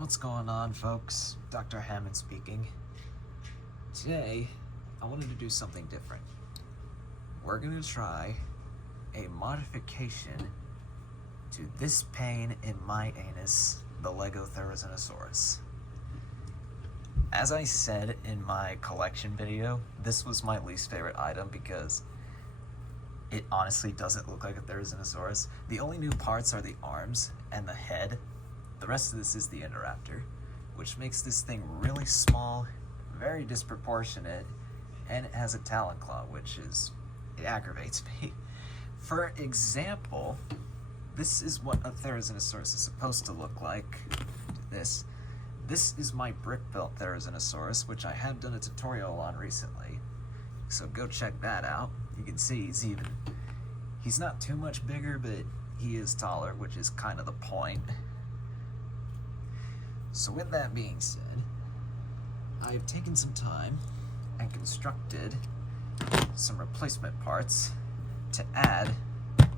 What's going on, folks? Dr. Hammond speaking. Today, I wanted to do something different. We're going to try a modification to this pain in my anus, the Lego Therizinosaurus. As I said in my collection video, this was my least favorite item because it honestly doesn't look like a Therizinosaurus. The only new parts are the arms and the head. The rest of this is the Indoraptor, which makes this thing really small, very disproportionate, and it has a talon claw, it aggravates me. For example, this is what a Therizinosaurus is supposed to look like. This is my brick-built Therizinosaurus, which I have done a tutorial on recently. So go check that out. You can see he's not too much bigger, but he is taller, which is kind of the point. So with that being said, I've taken some time and constructed some replacement parts to add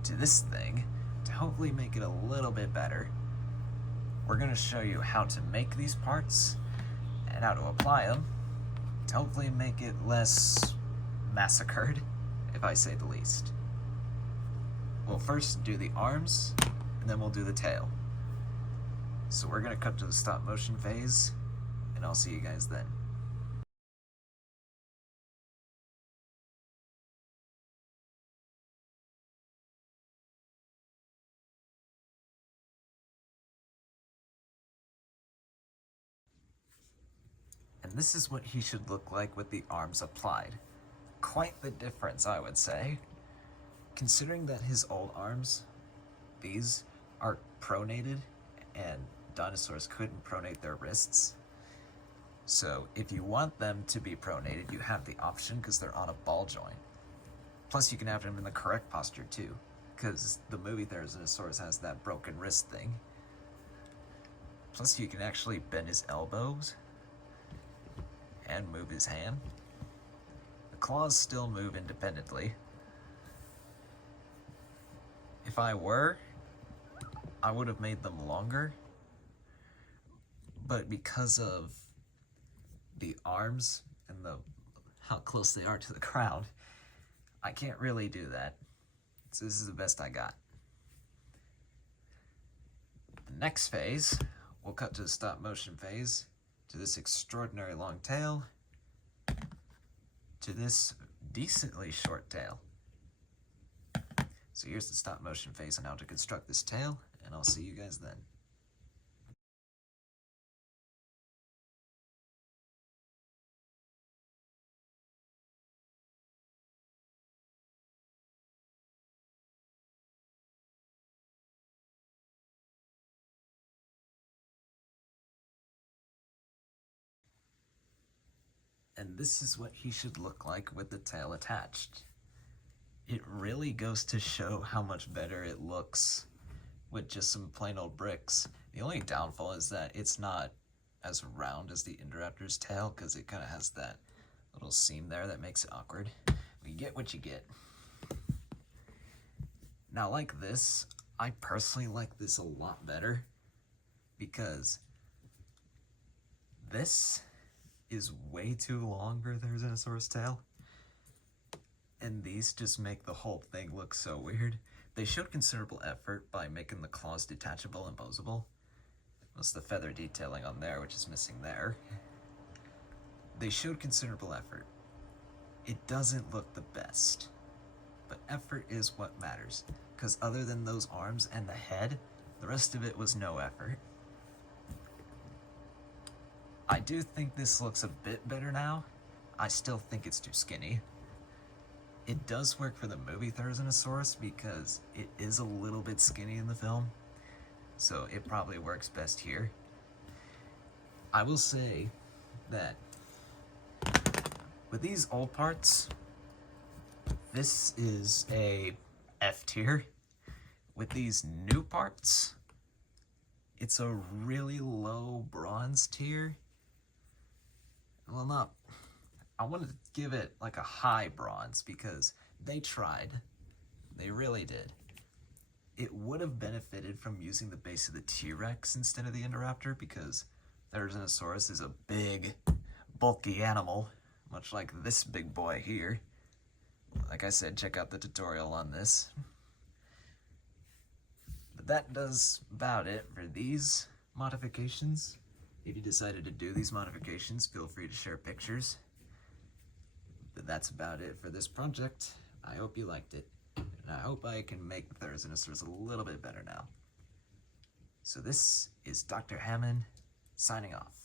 to this thing to hopefully make it a little bit better. We're going to show you how to make these parts and how to apply them to hopefully make it less massacred, if I say the least. We'll first do the arms, and then we'll do the tail. So we're going to cut to the stop motion phase, and I'll see you guys then. And this is what he should look like with the arms applied. Quite the difference, I would say. Considering that his old arms, these are pronated, and dinosaurs couldn't pronate their wrists. So if you want them to be pronated, you have the option because they're on a ball joint. Plus you can have them in the correct posture too, because the movie Therizinosaurus has that broken wrist thing. Plus you can actually bend his elbows and move his hand. The claws still move independently. If I would have made them longer, but because of the arms and how close they are to the ground, I can't really do that. So this is the best I got. The next phase, we'll cut to the stop motion phase, to this extraordinary long tail, to this decently short tail. So here's the stop motion phase on how to construct this tail, and I'll see you guys then. And this is what he should look like with the tail attached. It really goes to show how much better it looks with just some plain old bricks. The only downfall is that it's not as round as the Indoraptor's tail because it kind of has that little seam there that makes it awkward. You get what you get. Now like this, I personally like this a lot better because this is way too long for a Therizinosaurus tail. And these just make the whole thing look so weird. They showed considerable effort by making the claws detachable and posable. That's the feather detailing on there, which is missing there. They showed considerable effort. It doesn't look the best, but effort is what matters. Because other than those arms and the head, the rest of it was no effort. I do think this looks a bit better now. I still think it's too skinny. It does work for the movie Therizinosaurus because it is a little bit skinny in the film, so it probably works best here. I will say that with these old parts, this is a F tier. With these new parts, it's a really low bronze tier. Well, I wanted to give it like a high bronze because they tried. They really did. it would have benefited from using the base of the T-Rex instead of the Indoraptor because Therizinosaurus is a big, bulky animal, much like this big boy here. Like I said, check out the tutorial on this. But that does about it for these modifications. If you decided to do these modifications, feel free to share pictures. But that's about it for this project. I hope you liked it, and I hope I can make the Therizinosaurus a little bit better now. So this is Dr. Hammond signing off.